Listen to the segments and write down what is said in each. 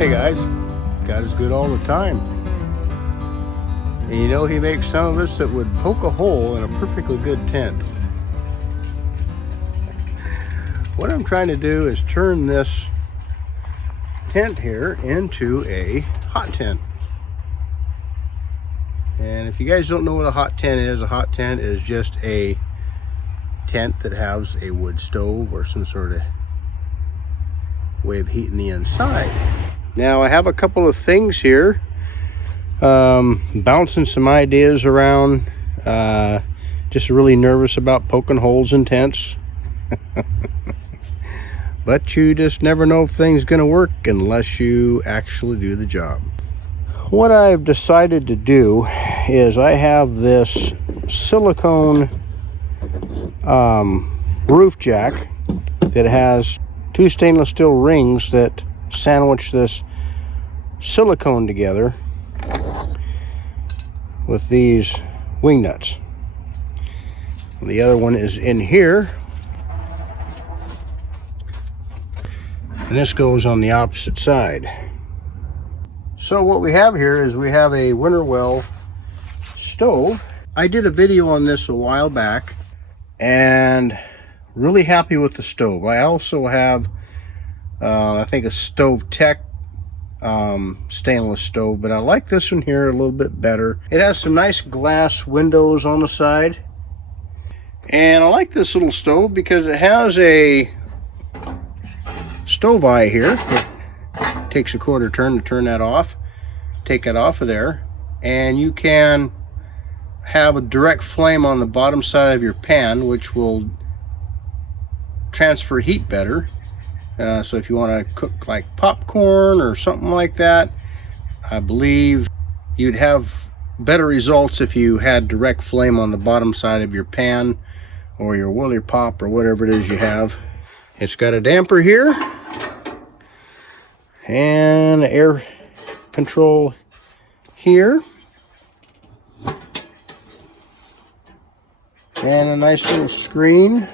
Hey guys, God is good all the time. And you know, he makes some of us that would poke a hole in a perfectly good tent. What I'm trying to do is turn this tent here into a hot tent. And if you guys don't know what a hot tent is just a tent that has a wood stove or some sort of way of heating the inside. Now I have a couple of things here, bouncing some ideas around, just really nervous about poking holes in tents. But you just never know if things gonna work unless you actually do the job. What I've decided to do is I have this silicone roof jack that has two stainless steel rings that sandwich this silicone together with these wing nuts. The other one is in here, and this goes on the opposite side. So what we have here is we have a winter well stove. I did a video on this a while back and really happy with the stove. I also have I think a Stove Tech stainless stove, but I like this one here a little bit better. It has some nice glass windows on the side, and I like this little stove because it has a stove eye here. It takes a quarter turn to turn that off, take it off of there, and you can have a direct flame on the bottom side of your pan, which will transfer heat better. So if you want to cook like popcorn or something like that, I believe you'd have better results if you had direct flame on the bottom side of your pan or your Willy Pop or whatever it is you have. It's got a damper here and air control here and a nice little screen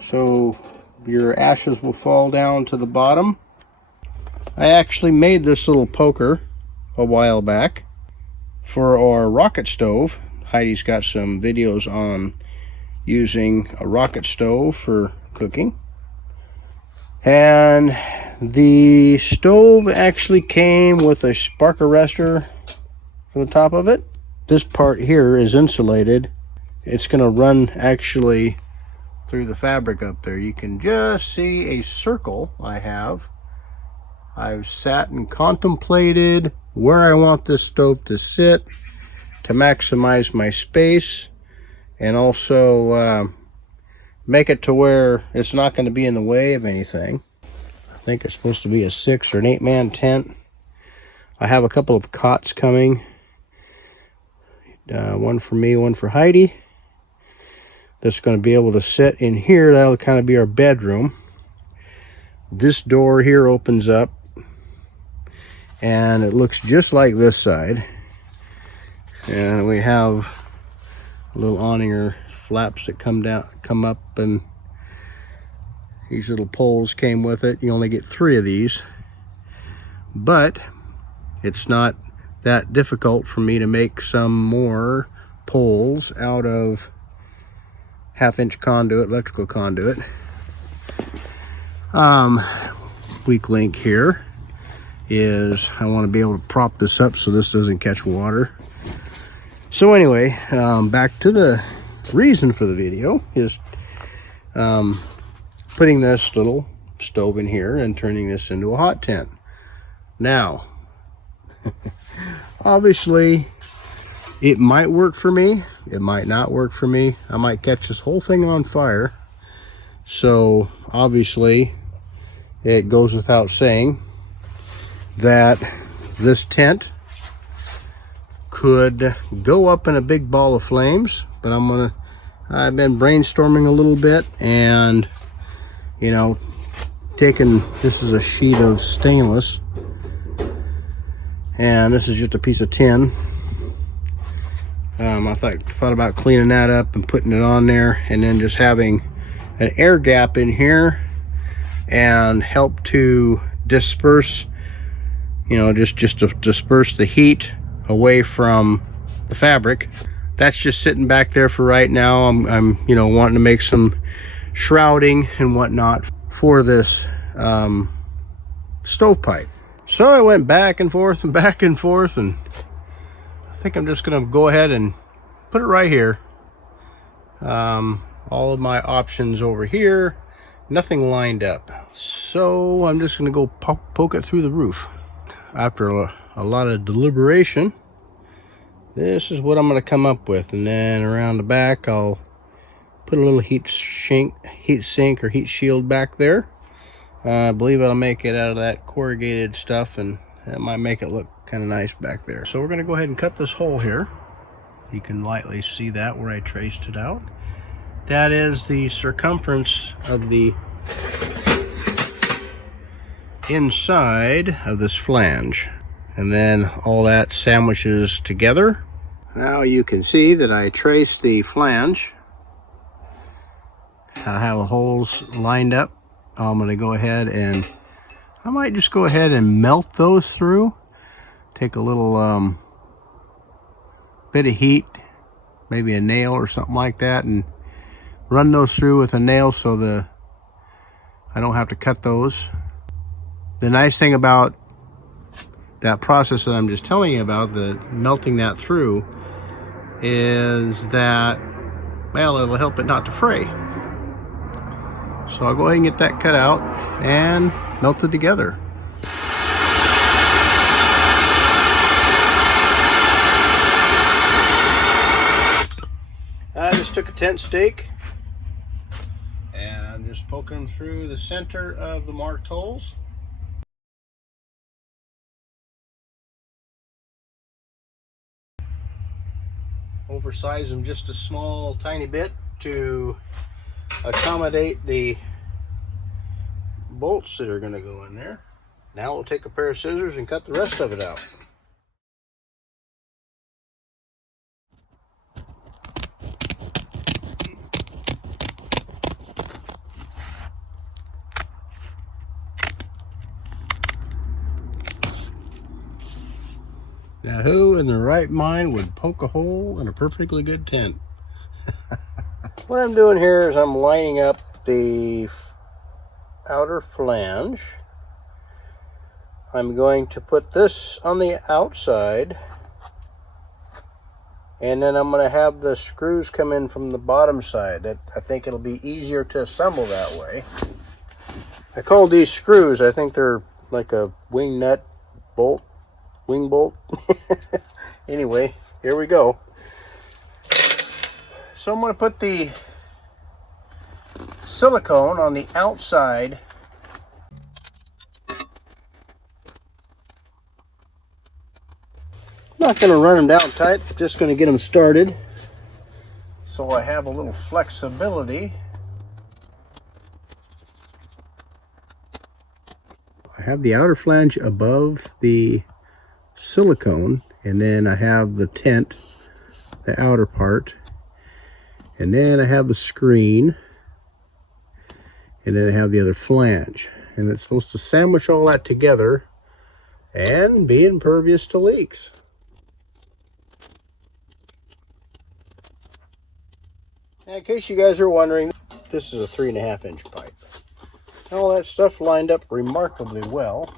so your ashes will fall down to the bottom. I actually made this little poker a while back for our rocket stove. Heidi's got some videos on using a rocket stove for cooking. And the stove actually came with a spark arrestor for the top of it. This part here is insulated. It's going to run actually through the fabric up there. You can just see a circle I've sat and contemplated where I want this stove to sit to maximize my space and also make it to where it's not going to be in the way of anything. I think it's supposed to be a 6 or an 8-man tent. I have a couple of cots coming, one for me, one for Heidi. That's going to be able to sit in here. That'll kind of be our bedroom. This door here opens up and it looks just like this side, and we have a little awning or flaps that come up, and these little poles came with it. You only get 3 of these, but it's not that difficult for me to make some more poles out of 1/2-inch conduit, electrical conduit. Weak link here is I want to be able to prop this up so this doesn't catch water. So anyway, back to the reason for the video is putting this little stove in here and turning this into a hot tent. Now, obviously, it might work for me, it might not work for me. I might catch this whole thing on fire. So obviously, it goes without saying that this tent could go up in a big ball of flames, but I've been brainstorming a little bit, and you know, this is a sheet of stainless, and this is just a piece of tin. I thought about cleaning that up and putting it on there, and then just having an air gap in here and help to disperse you know, just to disperse the heat away from the fabric. That's just sitting back there for right now. I'm you know, wanting to make some shrouding and whatnot for this stovepipe. So I went back and forth and back and forth, and I think I'm just gonna go ahead and put it right here. All of my options over here, nothing lined up. So I'm just gonna go poke it through the roof. After a lot of deliberation, this is what I'm gonna come up with. And then around the back, I'll put a little heat sink or heat shield back there. I believe I'll make it out of that corrugated stuff, and that might make it look kind of nice back there. So we're gonna go ahead and cut this hole here. You can lightly see that where I traced it out. That is the circumference of the inside of this flange. And then all that sandwiches together. Now you can see that I traced the flange. I have the holes lined up. I'm going to go ahead and I might just go ahead and melt those through. Take a little bit of heat, maybe a nail or something like that, and run those through with a nail so I don't have to cut those. The nice thing about that process that I'm just telling you about, the melting that through, is that, well, it'll help it not to fray. So I'll go ahead and get that cut out and melt it together. I just took a tent stake and I'm just poking them through the center of the marked holes. Oversize them just a small tiny bit to accommodate the bolts that are going to go in there. Now we'll take a pair of scissors and cut the rest of it out. Now, who in their right mind would poke a hole in a perfectly good tent? What I'm doing here is I'm lining up the outer flange. I'm going to put this on the outside, and then I'm going to have the screws come in from the bottom side. I think it'll be easier to assemble that way. I call these screws, I think they're like a wing nut bolt. Wing bolt. Anyway, here we go. So I'm going to put the silicone on the outside. I'm not going to run them down tight, I'm just going to get them started so I have a little flexibility. I have the outer flange above the silicone, and then I have the tent, the outer part, and then I have the screen, and then I have the other flange, and it's supposed to sandwich all that together and be impervious to leaks. And in case you guys are wondering, this is a 3.5 inch pipe. All that stuff lined up remarkably well.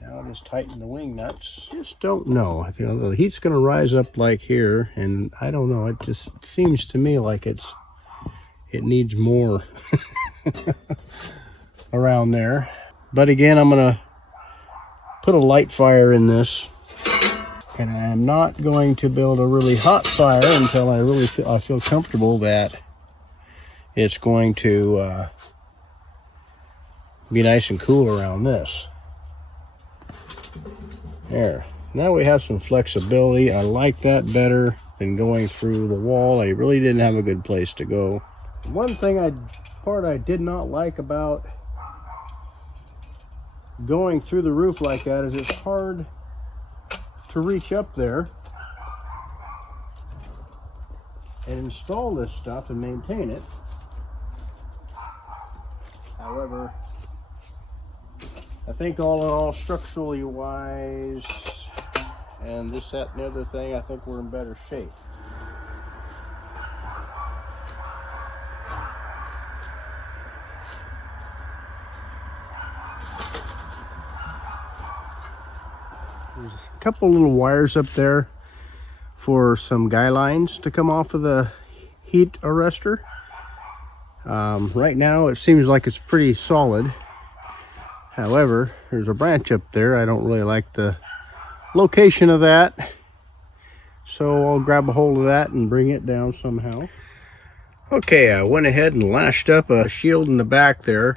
Now I'll just tighten the wing nuts. Just don't know. I think the heat's going to rise up like here, and I don't know. It just seems to me like it needs more around there. But again, I'm going to put a light fire in this, and I'm not going to build a really hot fire until I feel comfortable that it's going to be nice and cool around this. There. Now we have some flexibility. I like that better than going through the wall. I really didn't have a good place to go. One part I did not like about going through the roof like that is it's hard to reach up there and install this stuff and maintain it. However, I think all in all, structurally wise, and this, that, and the other thing, I think we're in better shape. There's a couple little wires up there for some guy lines to come off of the heat arrestor. Right now it seems like it's pretty solid. However, there's a branch up there. I don't really like the location of that, so I'll grab a hold of that and bring it down somehow. Okay, I went ahead and lashed up a shield in the back there.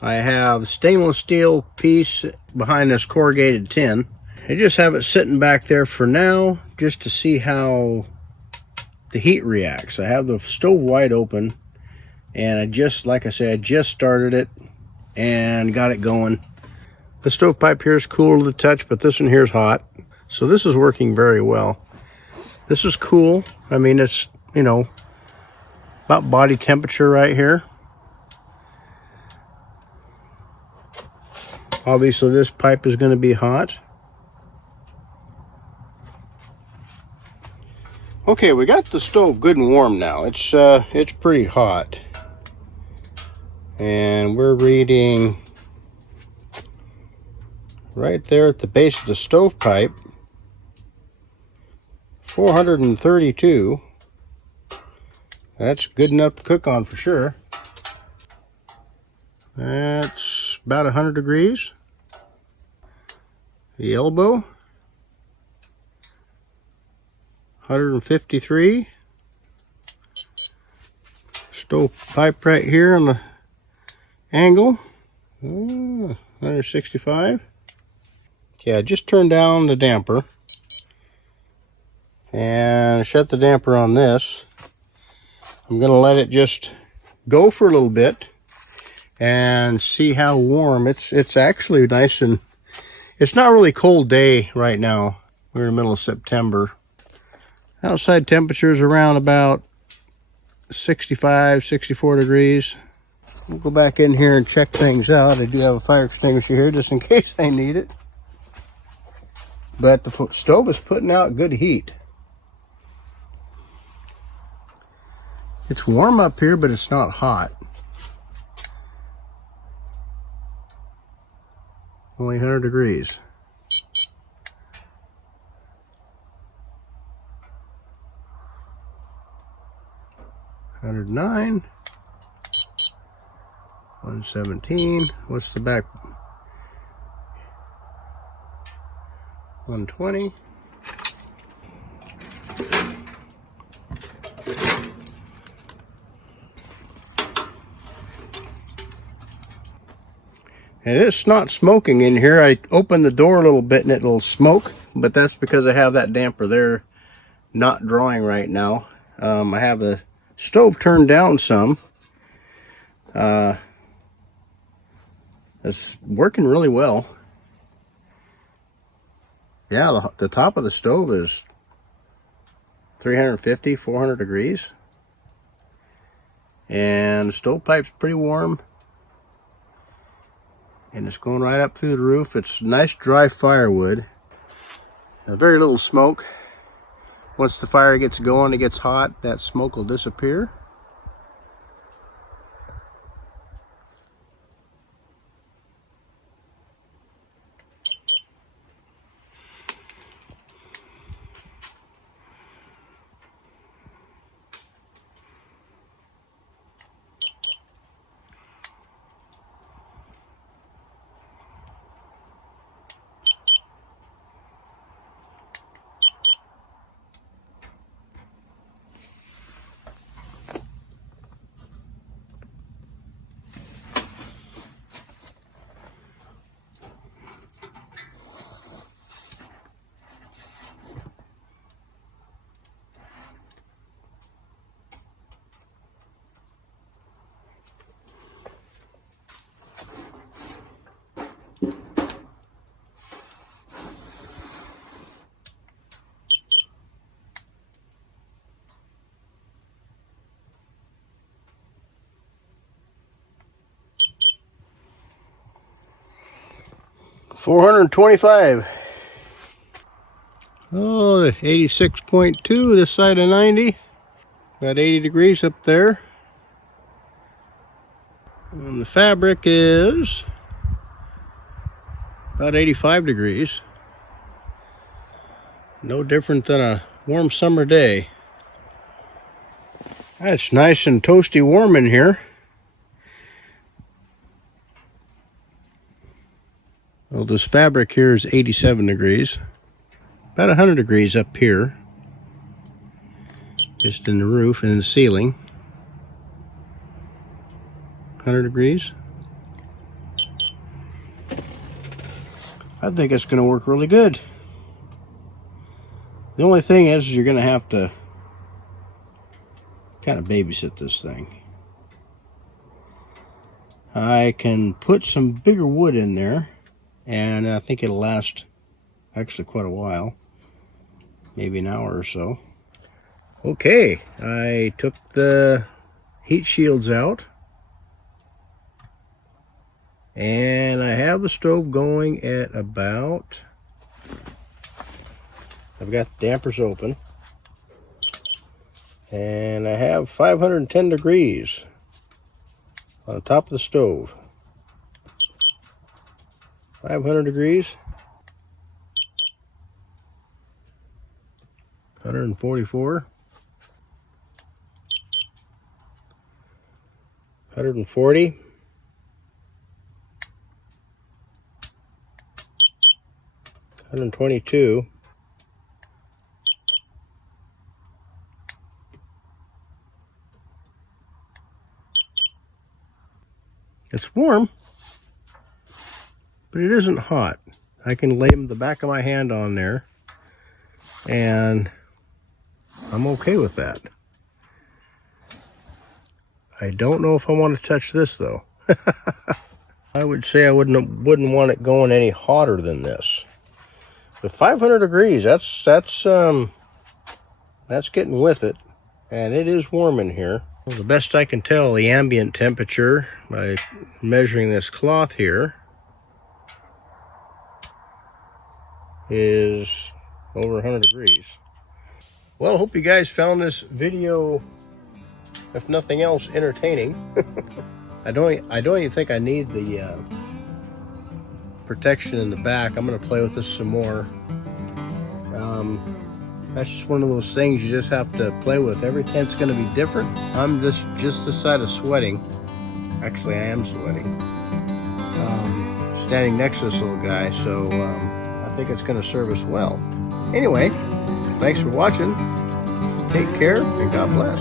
I have stainless steel piece behind this corrugated tin. I just have it sitting back there for now, just to see how the heat reacts. I have the stove wide open, and I just, like I said, I just started it and got it going. The stovepipe here is cool to the touch, but this one here is hot. So this is working very well. This is cool. I mean, it's, you know, about body temperature right here. Obviously this pipe is going to be hot. Okay, we got the stove good and warm now. It's pretty hot. And we're reading right there at the base of the stovepipe, 432. That's good enough to cook on for sure. That's about 100 degrees. The elbow, 153. Stovepipe right here on the angle, 165. Okay, I just turned down the damper and shut the damper on this. I'm gonna let it just go for a little bit and see how warm. It's actually nice, and it's not really cold day right now. We're in the middle of September. Outside temperature is around about 65, 64 degrees. We'll go back in here and check things out. I do have a fire extinguisher here just in case I need it. But the stove is putting out good heat. It's warm up here, but it's not hot. Only 100 degrees. $109. 117. What's the back? 120. And it's not smoking in here. I opened the door a little bit and it'll smoke, but that's because I have that damper there not drawing right now. I have the stove turned down some. It's working really well. Yeah, the top of the stove is 350, 400 degrees. And the stovepipe's pretty warm. And it's going right up through the roof. It's nice dry firewood. Very little smoke. Once the fire gets going, it gets hot, that smoke will disappear. 425. Oh, 86.2 this side of 90. About 80 degrees up there. And the fabric is about 85 degrees. No different than a warm summer day. It's nice and toasty warm in here. Well, this fabric here is 87 degrees. About 100 degrees up here. Just in the roof and in the ceiling. 100 degrees. I think it's going to work really good. The only thing is you're going to have to kind of babysit this thing. I can put some bigger wood in there, and I think it'll last actually quite a while, maybe an hour or so. Okay, I took the heat shields out, and I have the stove going at about, I've got the dampers open, and I have 510 degrees on the top of the stove. 500 degrees. 144. 140. 122. It's warm, but it isn't hot. I can lay the back of my hand on there, and I'm okay with that. I don't know if I want to touch this though. I would say I wouldn't want it going any hotter than this. But 500 degrees, that's getting with it, and it is warm in here. Well, the best I can tell, the ambient temperature by measuring this cloth here is over 100 degrees. Well, I hope you guys found this video, if nothing else, entertaining. I don't even think I need the protection in the back. I'm going to play with this some more. That's just one of those things you just have to play with. Every tent's going to be different. I'm just this side of sweating. Actually, I am sweating. Standing next to this little guy, so I think it's going to serve us well. Anyway, thanks for watching. Take care, and God bless.